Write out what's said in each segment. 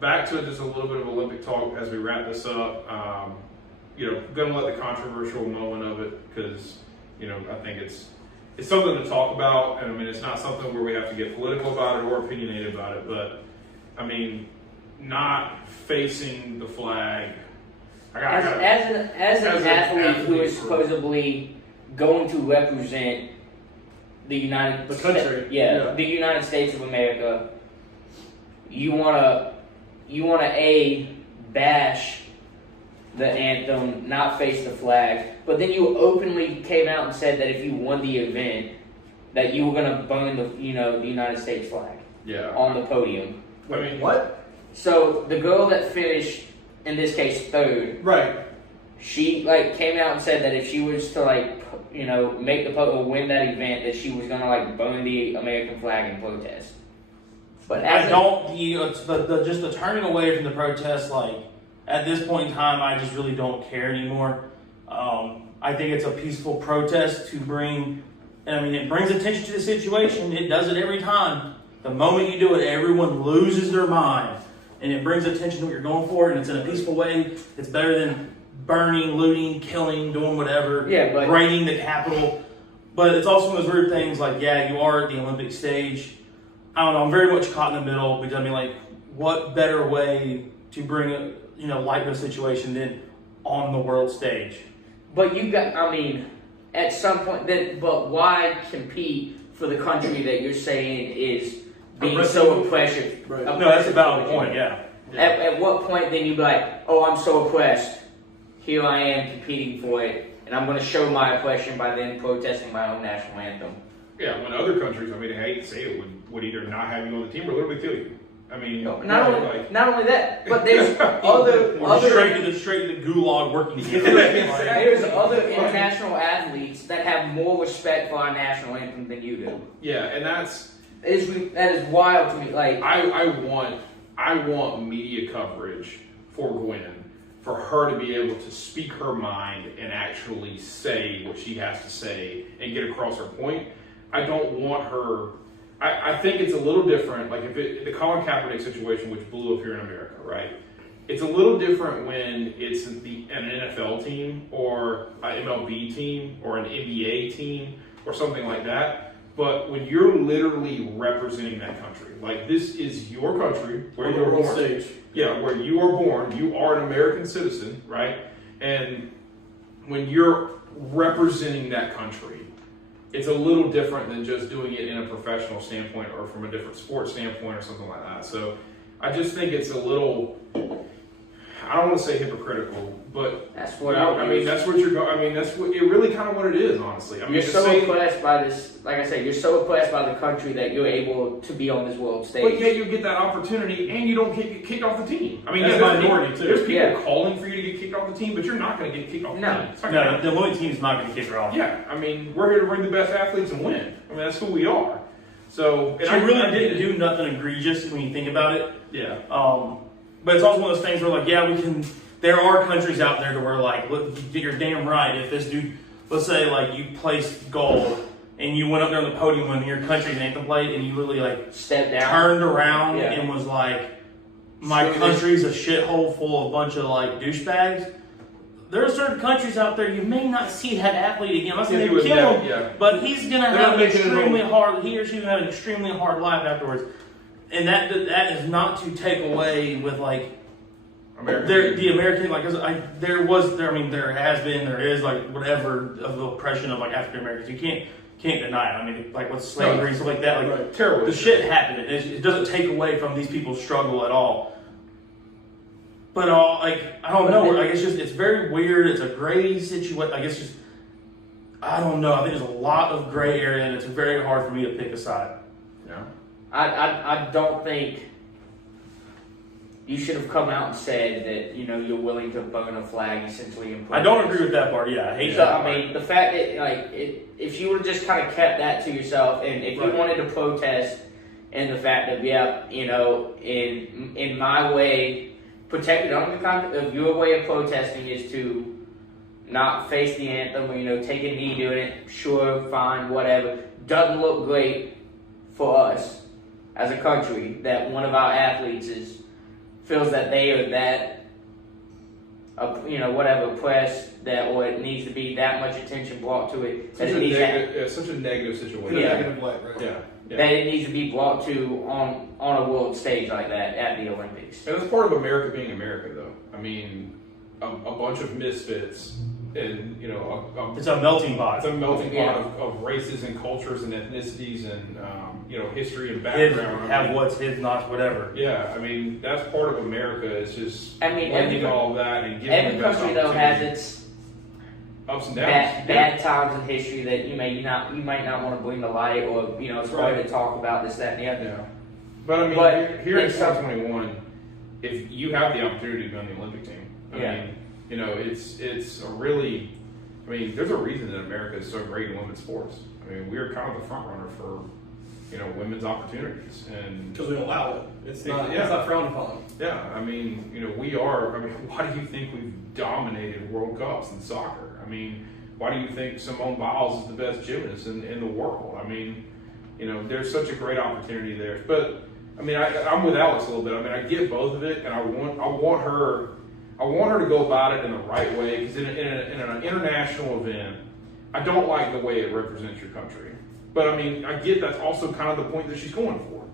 back to just a little bit of Olympic talk as we wrap this up. Going to let the controversial moment of it because, I think it's something to talk about. And I mean, it's not something where we have to get political about it or opinionated about it. But I mean, not facing the flag. As an athlete who is supposedly going to represent the United States of America, you wanna bash the anthem, not face the flag, but then you openly came out and said that if you won the event, that you were gonna burn the United States flag on the podium. I mean, what? So the girl that finished, in this case, third, right? She came out and said that if she was to make the podium or win that event, that she was gonna burn the American flag in protest. But just the turning away from the protest, at this point in time, I just really don't care anymore. I think it's a peaceful protest to bring, it brings attention to the situation. It does it every time. The moment you do it, everyone loses their mind. And it brings attention to what you're going for, and it's in a peaceful way. It's better than burning, looting, killing, doing whatever, raiding the Capitol. But it's also one of those weird things you are at the Olympic stage. I don't know, I'm very much caught in the middle because, what better way to bring light to a situation than on the world stage? But at some point, but why compete for the country that you're saying is being so oppressive? Right. No, that's a valid point, yeah. At what point then you'd be like, oh, I'm so oppressed. Here I am competing for it, and I'm going to show my oppression by then protesting my own national anthem. Yeah, when other countries, I hate to say it, would either not have you on the team or literally kill you. Not only that, but there's other straight to the gulag working together. There's other international athletes that have more respect for our national anthem than you do. Yeah, and that is wild to me. I want media coverage for Gwen, for her to be able to speak her mind and actually say what she has to say and get across her point. I don't want her. I think it's a little different. The Colin Kaepernick situation, which blew up here in America, right? It's a little different when it's an NFL team or an MLB team or an NBA team or something like that. But when you're literally representing that country, this is your country where you're born. Stage. Yeah, where you are born, you are an American citizen, right? And when you're representing that country, it's a little different than just doing it in a professional standpoint or from a different sports standpoint or something like that. So I just think it's a little, I don't want to say hypocritical, but that's what that's what you're going. That's what it really kind of what it is, honestly. You're so oppressed by this. Like I said, you're so oppressed by the country that you're able to be on this world stage. But yet you get that opportunity, and you don't get kicked off the team. That's minority too. There's people calling for you to get kicked off the team, but you're not going to get kicked off the team. No, the Olympic team's not going to kick her off. Yeah, we're here to bring the best athletes and win. That's who we are. So she really didn't do nothing egregious when you think about it. Yeah. But it's also one of those things where we can. There are countries out there to where look, you're damn right. If this dude, let's say you placed gold and you went up there on the podium when your country's anthem played and you literally stepped down, turned around and was my country's a shithole full of a bunch of douchebags. There are certain countries out there you may not see that athlete again. I'm not saying they kill him, but he's gonna have an extremely hard. He or she's gonna have an extremely hard life afterwards, and that is not to take away with the American, there has been, there is whatever of the oppression of African Americans. You can't deny it. With slavery and stuff like that, terrible. The shit happened. It doesn't take away from these people's struggle at all. But I don't know. It's very weird. It's a gray situation. I don't know. I think there's a lot of gray area, and it's very hard for me to pick a side. Yeah. I don't think you should have come out and said that you're willing to burn a flag essentially in protest. I don't agree with that part. Yeah, I hate that. The fact that if you would have just kind of kept that to yourself, and if you wanted to protest, and the fact that in my way, protected under the context of your way of protesting is to not face the anthem or take a knee doing it. Sure, fine, whatever. Doesn't look great for us as a country that one of our athletes is feels that they are that, whatever press that, or it needs to be that much attention brought to it. It's such a negative situation. Yeah. Negative light, right? Yeah. That it needs to be brought to on a world stage like that at the Olympics. And it's part of America being America, though. I mean, a bunch of misfits, and it's a melting pot. It's a melting pot of races and cultures and ethnicities and history and background. Have what's his, not whatever. Yeah, I mean that's part of America. It's just blending all of that and giving every country though has its ups and downs, bad times in history that you might not want to bring to light, or it's hard to talk about this, that, and the other. Yeah, but I mean, here in 2021, if you have the opportunity to be on the Olympic team, I mean, it's a really, there's a reason that America is so great in women's sports. I mean, we're kind of the front runner for women's opportunities, and because we allow it. It's not frowned upon. Yeah, we are. Why do you think we've dominated World Cups in soccer? Why do you think Simone Biles is the best gymnast in the world? There's such a great opportunity there. But I'm with Alex a little bit. I get both of it, and I want her to go about it in the right way, because in an international event, I don't like the way it represents your country. But I get that's also kind of the point that she's going for,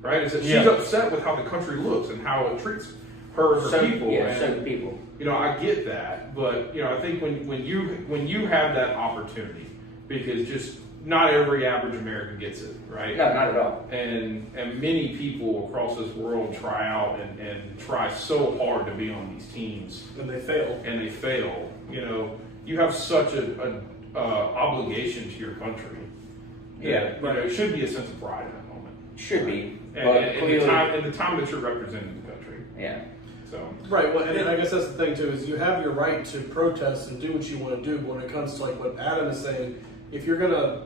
right? Is that she's upset with how the country looks and how it treats her people. Yeah, certain people. I get that, but I think when you have that opportunity, because just not every average American gets it, right? No, not at all. And many people across this world try out and try so hard to be on these teams, and they fail. You have such a obligation to your country. It should be a sense of pride in that moment. Should be. And the time that you're representing the country. Yeah. So. Right. Well, and I guess that's the thing too, is you have your right to protest and do what you want to do. But when it comes to like what Adam is saying, if you're gonna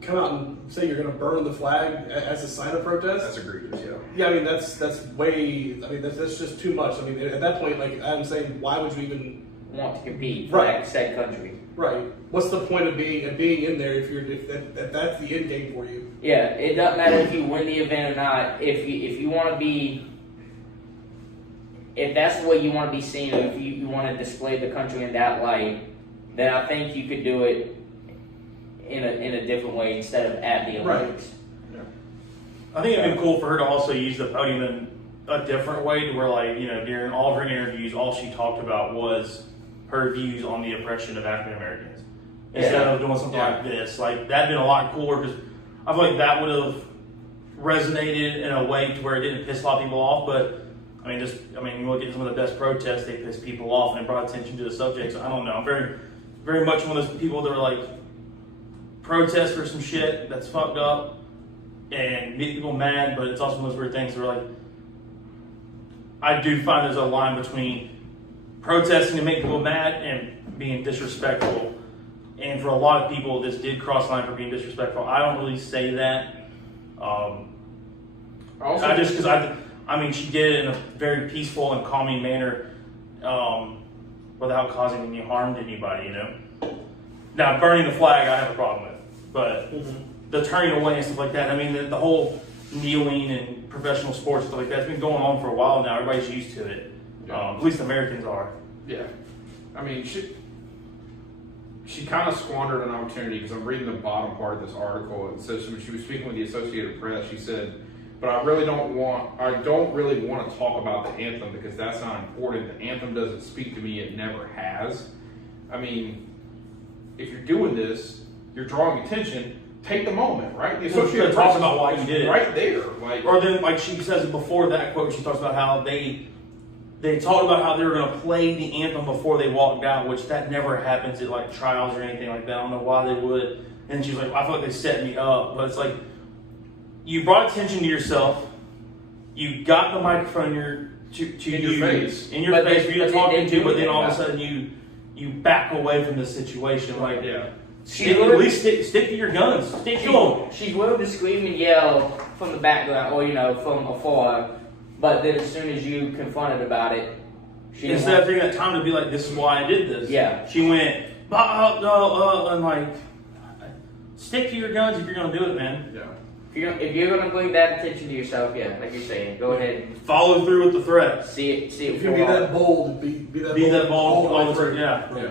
come out and say you're gonna burn the flag as a sign of protest, that's egregious. Yeah. that's way. That's just too much. At that point, like Adam's saying, why would you even want to compete for that said country? Right. What's the point of being in there if that's the end game for you? Yeah, it doesn't matter if you win the event or not. If you want to be, if that's the way you want to be seen, or if you want to display the country in that light, then I think you could do it in a different way instead of at the Olympics. Right. Yeah. I think it'd be cool for her to also use the podium in a different way, to where during all of her interviews, all she talked about was her views on the oppression of African Americans, instead of doing something like this. That'd been a lot cooler, because I feel like that would have resonated in a way to where it didn't piss a lot of people off. But you look at some of the best protests, they piss people off and brought attention to the subject. So I don't know. I'm very, very much one of those people that are protest for some shit that's fucked up and make people mad, but it's also one of those weird things where I do find there's a line between protesting to make people mad and being disrespectful. And for a lot of people, this did cross the line for being disrespectful. I don't really say that. She did it in a very peaceful and calming manner, without causing any harm to anybody, Now, burning the flag, I have a problem with. But the turning away and stuff like that, the whole kneeling and professional sports stuff like that, it's been going on for a while now. Everybody's used to it. At least Americans are. Yeah. She kind of squandered an opportunity, because I'm reading the bottom part of this article. It says when she was speaking with the Associated Press, she said, "But I don't really want to talk about the anthem, because that's not important. The anthem doesn't speak to me. It never has." If you're doing this, you're drawing attention. Take the moment, right? The Associated Press talks about why you did it right there. Or then, she says before that quote, she talks about how they talked about how they were going to play the anthem before they walked out, which that never happens at trials or anything like that. I don't know why they would. And she's like, I feel like they set me up. But it's you brought attention to yourself. You got the microphone in your face for you to talk into, but then all of a sudden you back away from the situation. At least stick to your guns. Stick to them. She's willing to scream and yell from the background, or from afar. But then as soon as you confronted about it, instead of taking that time to be like, "This is why I did this," she went, and stick to your guns if you're going to do it, man. Yeah. If you're gonna bring that attention to yourself, yeah, like you're saying, go ahead and Follow through with the threat. see it. If you be that bold, be that Be bold. that bold all the way time. Yeah. through. Yeah.